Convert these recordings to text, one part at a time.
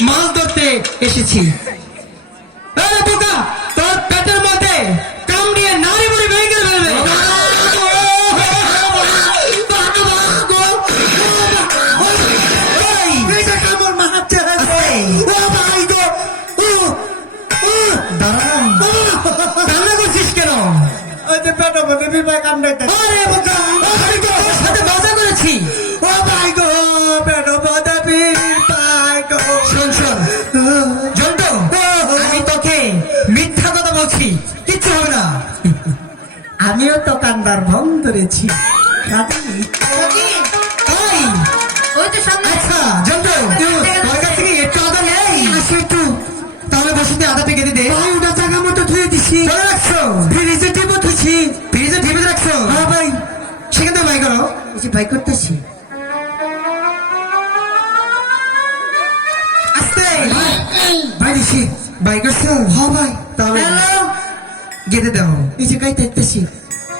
মাছ ধরতে এসেছি আরে বোকা তোর পেটের মধ্যে কামড়িয়ে নারী বুড়ি ভেঙে ফেলবে এই, দাঁড়ান। থেকে তো করো। এই যে ভাই। করতেছি দিছি বাই করছ? হ্যাঁ ভাই। তাহলে গেঁদে দাও। যে গাইতে দেখতেছি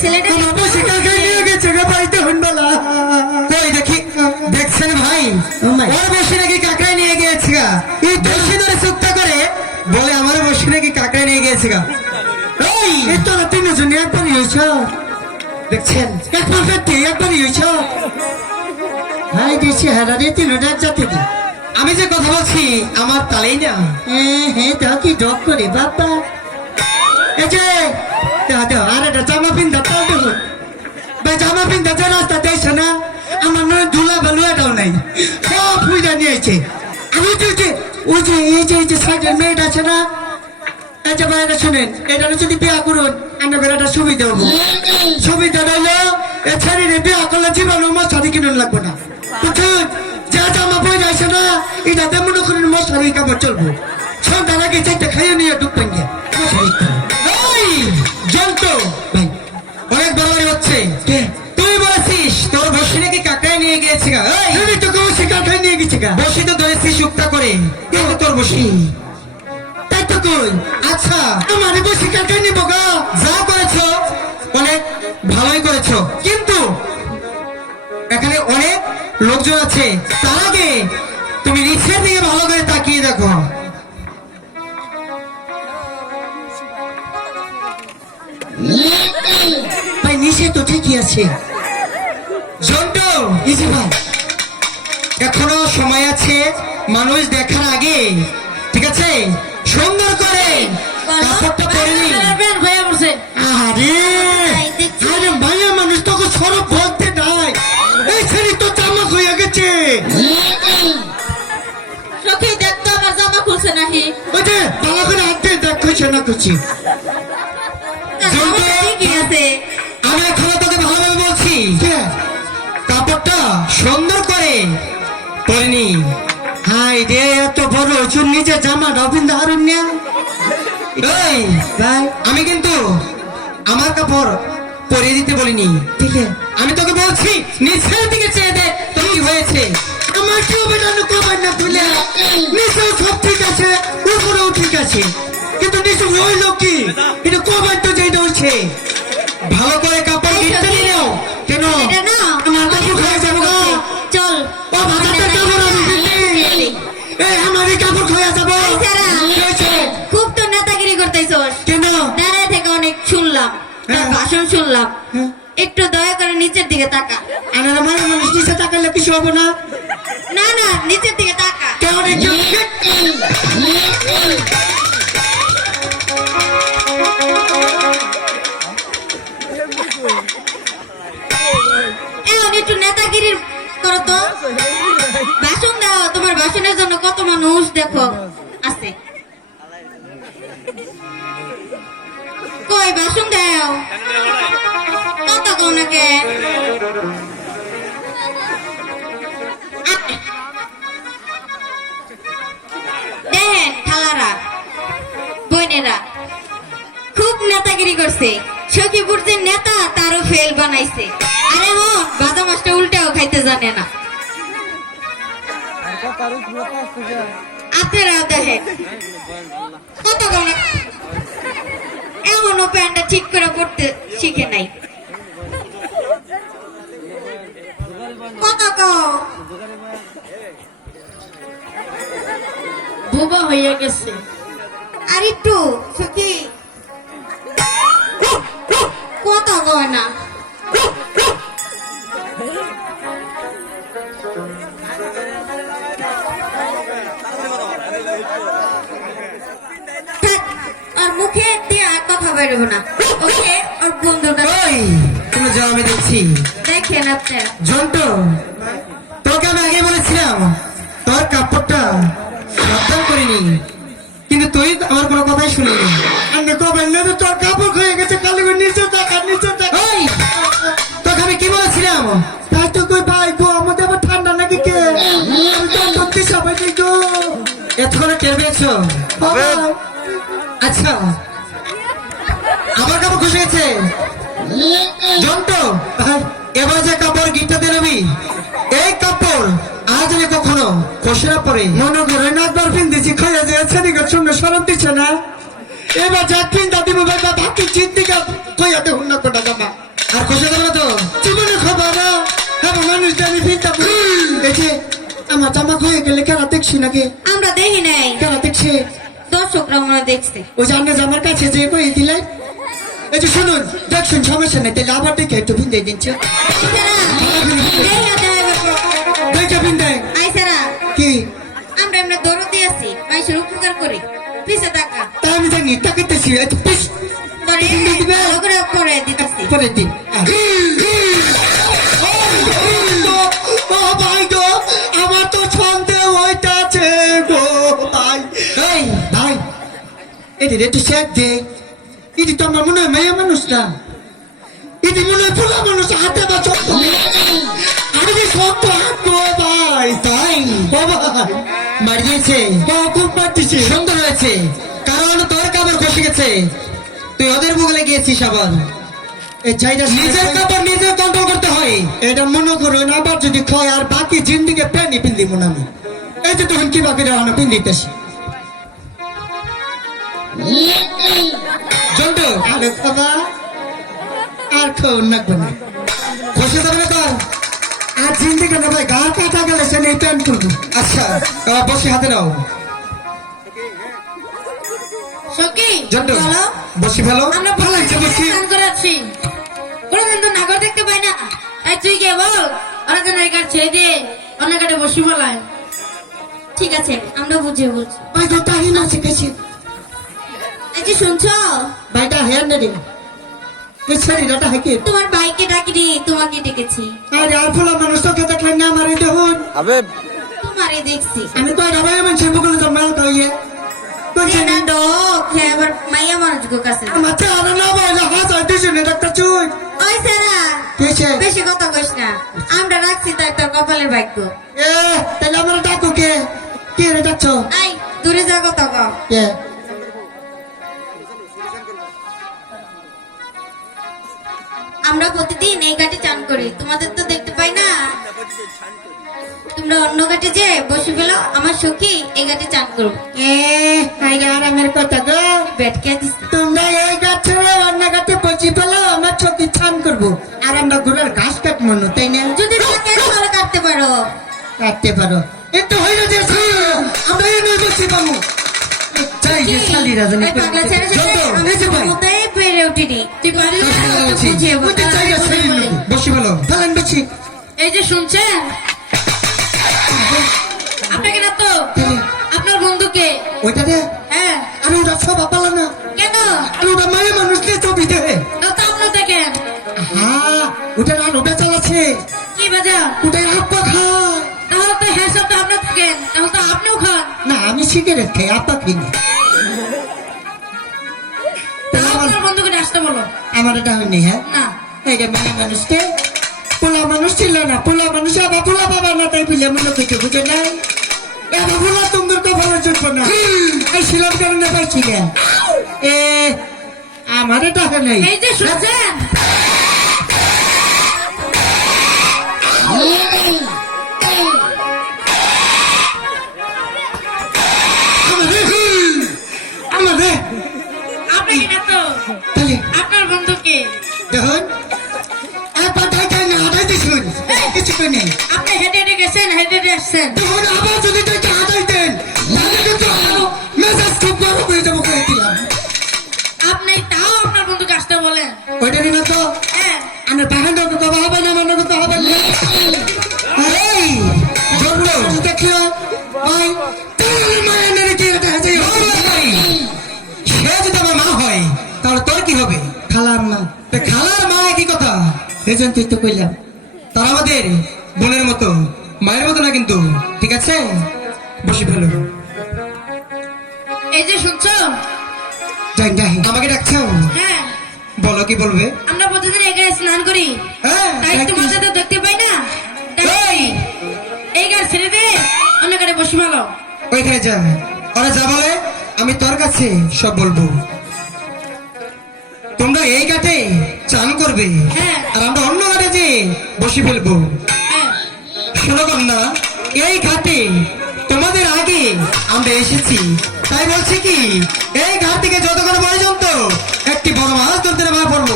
ছেলেটা আমার নিয়ে গেছে গো ভাই তখন বেলা। কই দেখি? দেখছেন ভাই? ওর বসে নাকি কাকড়ায় নিয়ে গিয়েছে গা। এই দোষী ধরে চুক্তা করে। বলে আমার বসে নাকি কাকড়ায় নিয়ে গিয়েছে গা। এই এই তোরা তিনজন একবারই হয়েছ দেখছেন? একবার ফেটে একবারই হয়েছ হাই দিছি হেরা রে তিনটা একসাথে দি আমি যে কথা বলছি আমার তালেই না। হ্যাঁ হ্যাঁ দাও কি ডক করে বাবা এই যে জামা পিন্ধা তো দেখুন বা, জামা পিন্ধা যে না, আমার নয় ধুলা বালু এটাও নাই। সব পূজা নিয়েছে আমি তো যে না যে ভাইরা শুনেন, এটা বিয়া করুন, আমরা বেড়াটা সুবিধা হব। সুবিধা হইল এ ছেড়ে বিয়া করলে জীবন মশারি লাগবে না। বুঝুন যা জামা পরে আছে না এটা তেমন করে মশারি কাপড় চলবো। সন্ধ্যার আগে চারটে খাইয়ে নিয়ে ঢুকবেন গিয়ে জন্তু? ভাই অনেক বড় হচ্ছে। তুই বলছিস তোর বসে নাকি কাকড়ায় নিয়ে গিয়েছে গা এই তুমি তো কেউ শিকার খাই নিয়ে গেছে গা বসি তো ধরেছিস চুক্তা করে। কিন্তু তোর বসি? তাই তো আচ্ছা আমার বসে কাটে নিব গা। যা করেছ অনেক ভালোই করেছ। কিন্তু এখানে অনেক লোকজন আছে। তার আগে তুমি নিচের দিকে ভালো করে তাকিয়ে দেখো। ভাই নিচে তো ঠিকই আছে। জন্টু ভাই এখনও সময় আছে মানুষ দেখার আগে ঠিক আছে? সুন্দর করে কাপড়টা পরে নিন। আরে আরে ভাইয়া মানুষ তোকে সরব বলতে নাই। এই ছেলে তো চামক হয়ে গেছে। সখী দেখ তো আমার জামা খুলছে নাকি। ওই যে ভালো করে হাত দিয়ে দেখ খুশি না আমি এখনও তোকে ভালোভাবে বলছি। কে? কাপড়টা সুন্দর করে পরে নি। হাই রে এত বড় চুন নিচে জামা রবীন্দ্র হারুন আমি কিন্তু আমার কাপড় পরিয়ে দিতে বলিনি। ঠিক আছে আমি তোকে বলছি নিচের দিকে চেয়ে দেখ তোর কি হয়েছে। আমার কেউ বেটানো কবার না তুলে নিচেও সব ঠিক আছে উপরেও ঠিক আছে। কিন্তু নিচে হইল কি? কিন্তু কবার তো যেটা হচ্ছে। ভালো করে কাপড় কিনতে নিও। কেন? এটা না আমার কাপড় খাওয়া যাব চল ও কাপড় আমি কিনতে। এই আমার এই কাপড় খাওয়া যাব? খুব তো নেতাগিরি করতেছস। কেন? দাঁড়ায় থেকে অনেক শুনলাম। হ্যাঁ। ভাষণ শুনলাম। হ্যাঁ। একটু দয়া করে নিচের দিকে তাকা। আমার আমার মানুষ নিচে তাকালে কিছু হবে না। না না নিচের দিকে তাকা। কেমন একটু নেতাগিরির করো তো। ভাষণ দাও, তোমার ভাষণের জন্য কত মানুষ, দেখো, আছে। কই, ভাষণ দাও। কত কোনকে দেখেন, খালারা, বোনেরা, খুব নেতাগিরি করছে। সখীপুর যে নেতা তারও ফেল বানাইছে। আরে হন বাজা মাছটা উল্টাও খাইতে জানে না। আপনারাও দেখেন কত এমনও প্যান্টটা ঠিক করে পড়তে শিখে নাই। কত কও। বুবা হইয়া গেছে। আর একটু সখী। আর মুখে দিয়ে আর কথা বেরোবো না। ওকে আর বন্ধুটা। ওই তুমি যাও আমি দেখছি। দেখেন আপনারা জন্টু তোকে আমি আগে বলেছিলাম তোর কাপড়টা সাবধান করিনি কিন্তু তুই আমার কোনো কথাই শুনিনি। আমি কবার না তো তোর কাপড় হয়ে গেছে কালি নিচে তাকা নিচে ওই তোকে আমি কি বলেছিলাম? তাই তো কই ভাই গো আমাদের আবার ঠান্ডা নাকি কে? আমি তো করতে সবাই গো? এতক্ষণে টের পেয়েছ? ভাই, আচ্ছা। আমার কাপড় খুশি গেছে জন্টু ভাই, এবার যে কাপড় গিটাতে নেবি এই কাপড় আজ কখনো না পরে মনে করে না একবার পিন্দিছি খাইয়া যে ছেড়ে গেছে শুনে সরম দিচ্ছে না? এবার যা পিন্দা দিব ভাই বা বাকি চিন্তিকা কইয়া দেখুন না কোটা জামা? আর যাবে না তো? জীবনে খবর না। হ্যাঁ মানুষ জানি এই যে আমার জামা হয়ে গেলে কেনা দেখছি নাকি? আমরা দেখি নাই। কেনা দেখছি? দর্শকরা মনে দেখছে। ওই যে আপনি জামার কাছে যে বই দিলে? এই যে শুনুন দেখছেন সমস্যা নেই তাহলে আবার দেখে একটু পিন্দে দিচ্ছে দেখে পিন্দে আইসারা কি? আমরা এমনি দৌড় দিয়েছি মানুষের উপকার করি। পিছে টাকা তা আমি জানি তাকাইতেছি একটু পিস। করে করে দিতেছি। দিন। তো এটি একটু শেখ দে। এটি তো আমার মনে হয় মেয়ে মানুষ না এটি মনে হয় মানুষ হাতে বা চোখ আরে যে শক্ত হাত ভাই তাই। ও ভাই মারি দিয়েছে ও খুব পারতেছে সুন্দর হয়েছে। কারণ তোর কাপড় খসে গেছে। তুই ওদের বুগলে গিয়েছিস আবার। নিজের কাপড় নিজের কন্ট্রোল করতে হয়। এটা মনে করো আবার যদি খায় আর বাকি জিন্দিকে প্যানি পিন্দি আমি। এই যে তখন কীভাবে রাহানো পিন্দিতেছি জন্টু আরে বাবা আর খাওয়ান লাগবে না। বসে যাবে না কর আর জিন্দিকে না ভাই গার কাটা গেলে সে নেই প্যান্ট করব আচ্ছা বসে হাতে নাও। সখী জন্টু বলো বসে আমরা ফালাইছে বসি স্নান করে আসছি কোনোদিন তো নাগর দেখতে পাই না? তাই তুই কে বল? ওরা যেন এই কাঠ ছেড়ে দিয়ে অন্য কাঠে বসি বলায়। ঠিক আছে আমরা বুঝিয়ে বলছি। ভাই তো তাই না শিখেছি এই যে শুনছো? ভাইটা হেয়ার নেই শরীরটা হাঁকে তোমার বাইকে ডাকিনি তোমাকে ডেকেছি। আরে আর ফুলা মানুষ তোকে দেখলেন না আমার দেখুন তোমারে দেখছি। আমি তো মাল খাইয়ে আমার তো আর না ভাই না হাত আর দিছে না ডাক্তার চুই। ওই বেশি কথা কইস না। আমরা রাখছি তাই তোর কপালের ভাগ্য। এ তাহলে আমার ডাকু কে? কে রে ডাকছো আই দূরে যা কথা কও। কে? আমরা প্রতিদিন এই ঘাটে চান করি। তোমাদের তো দেখতে পাই না। তোমরা অন্য ঘাটে যে বসে ফেলো আমার সখী এই ঘাটে চান করব এ আমার কথা গো বেটকে তোমরা এই গাছ ছেড়ে অন্য গাছে পচি পেল আমার চোখে ছান করব। আর আমরা ঘোড়ার ঘাস কাট মনো তাই না? যদি কাটতে পারো। কাটতে পারো। একটু হইল যে আমরা এই নই বসে পাবো চাই যে শালি রাজনী পাগলা ছেড়ে পেরে উঠিনি। তুই না, না। বসে এই যে শুনছেন? আপনাকে না তো আপনার বন্ধুকে? ওইটা রে হ্যাঁ। আমি ওটা সব পালা না। কেন? আমি ওটা মায়ের মানুষ নিয়ে ছবি দেবে না তো আপনার দেখেন হ্যাঁ ওটা আর ওটা চালাচ্ছে। কি বাজা ওটা আপা খায় তাহলে তো হ্যাঁ সব তো আপনার থাকেন তাহলে তো আপনিও খান। না আমি সিগারেট খাই আপা খাই না আমার বন্ধুকে আসতে বলো। আমার এটা হয়নি হ্যাঁ? না। এইটা মেয়ে মানুষকে পোলা মানুষ ছিল না পোলা মানুষ আবার পোলা বাবা না তাই বলে মনে করতে বুঝে নাই? এবার পোলা তোমার তো ভালো চলবে না। এই ছিলাম কারণে পাইছি না এ আমার এটা নাই। এই যে শুনছেন? আমারে আপনাকে না আপনার বন্ধুকে দেখুন। আসছেন। তখন আবার যদি তাকে দেন তাহলে কিন্তু মেজাজ খুব গরম হয়ে যাব করে দিলাম। আপনি তাও আপনার বন্ধুকে আসতে বলেন। ওইটা না তো? হ্যাঁ। আমার বাগানটা কথা হবে না? আমার কথা হবে না। এই জন্ম দেখিও। ভাই তোর মায়ের কি এটা আছে সে যদি আমার মা হয় তাহলে তোর কি হবে? খালার তা খালার মা কি কথা? এজন তুই তো কইলাম। তারা আমাদের বোনের মতো মায়ের মতো না কিন্তু ঠিক আছে? বসে ফেলো এই যে শুনছো? যাই যাই আমাকে ডাকছো? হ্যাঁ। বলো কি বলবে? আমরা প্রতিদিন এখানে স্নান করি। হ্যাঁ তাই তোমার সাথে দেখতে পাই না? তাই এই। গাছ ছেড়ে দে অন্য গাড়ি বসে ভালো। ওইখানে যা। ওরা যা বলে আমি তোর কাছে সব বলব। তোমরা এই ঘাটে চান করবে। হ্যাঁ। আর আমরা অন্য ঘাটে যে বসে ফেলব। এই ঘাটে তোমাদের আগে আমরা এসেছি। তাই বলছি কি এই ঘাট থেকে যতক্ষণ পর্যন্ত একটি বড় মাছ ধরতে না পড়ব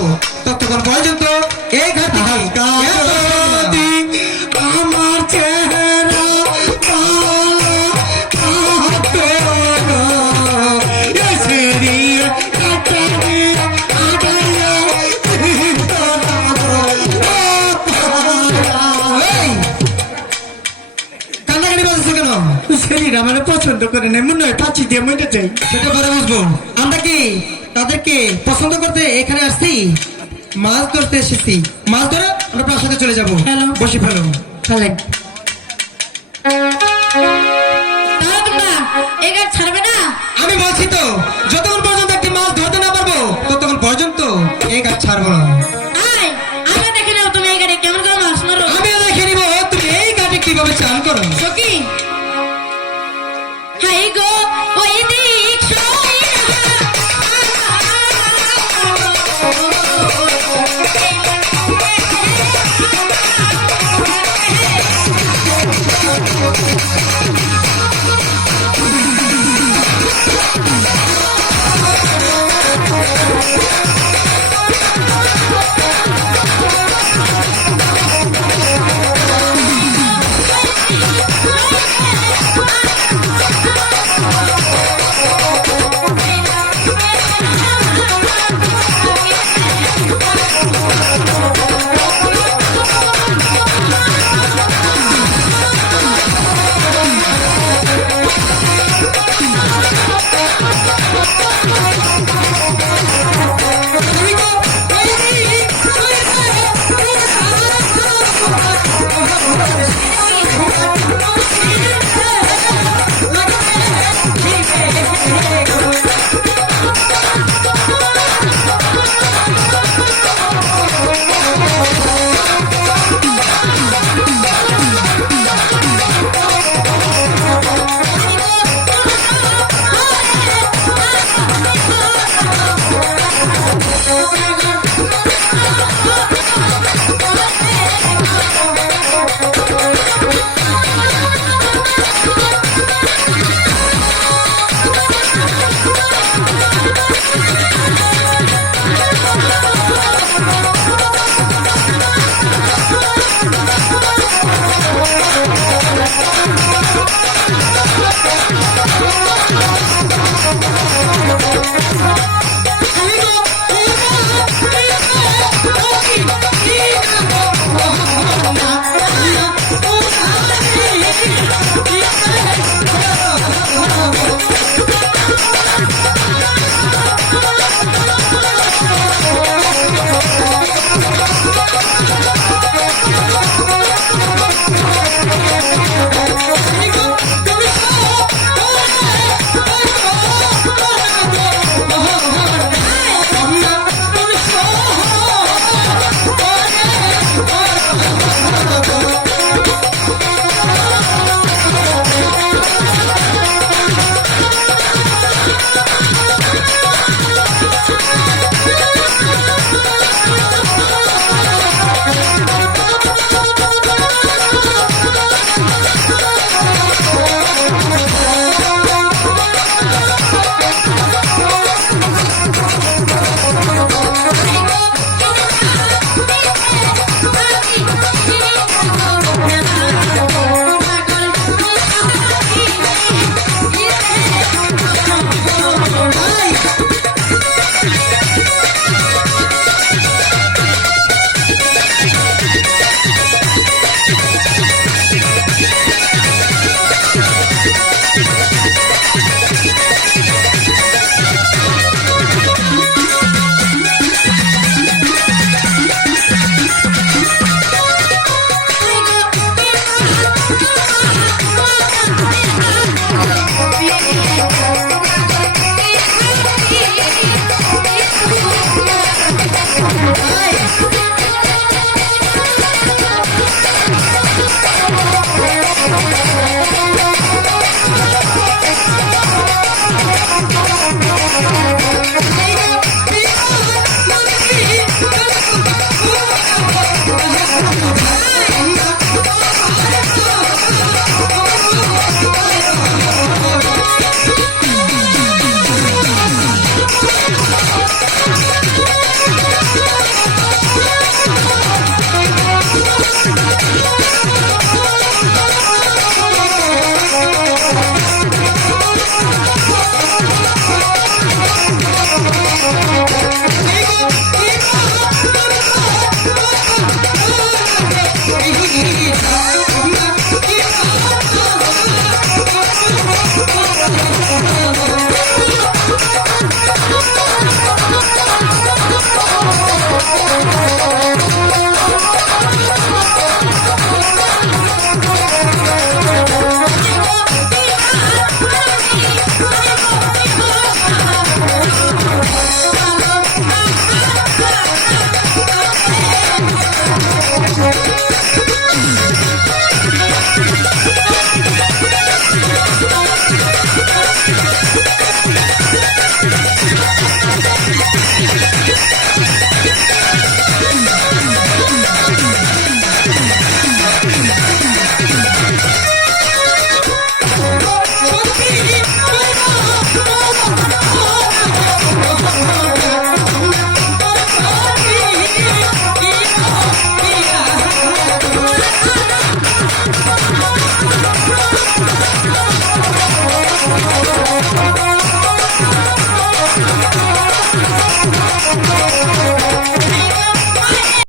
ততক্ষণ পর্যন্ত এই ঘাট থেকে পছন্দ করে না মনে হয় ফাঁচি দিয়ে যাই সেটা পরে বুঝব। আমরা কি তাদেরকে পছন্দ করতে এখানে আসছি? মাছ ধরতে এসেছি। মাছ ধরে আমরা প্রাসাদে চলে যাব। বসে ফেলো। তাহলে। ছাড়বে না? আমি বলছি তো যতক্ষণ পর্যন্ত একটি মাছ ধরতে না পারব ততক্ষণ পর্যন্ত এই গাছ ছাড়বো না। আয় আমরা দেখে নাও তুমি এই গাড়ি কেমন করে মাছ মারো। আমি দেখে নিবো তুমি এই গাছে কীভাবে চান করো। গো ওই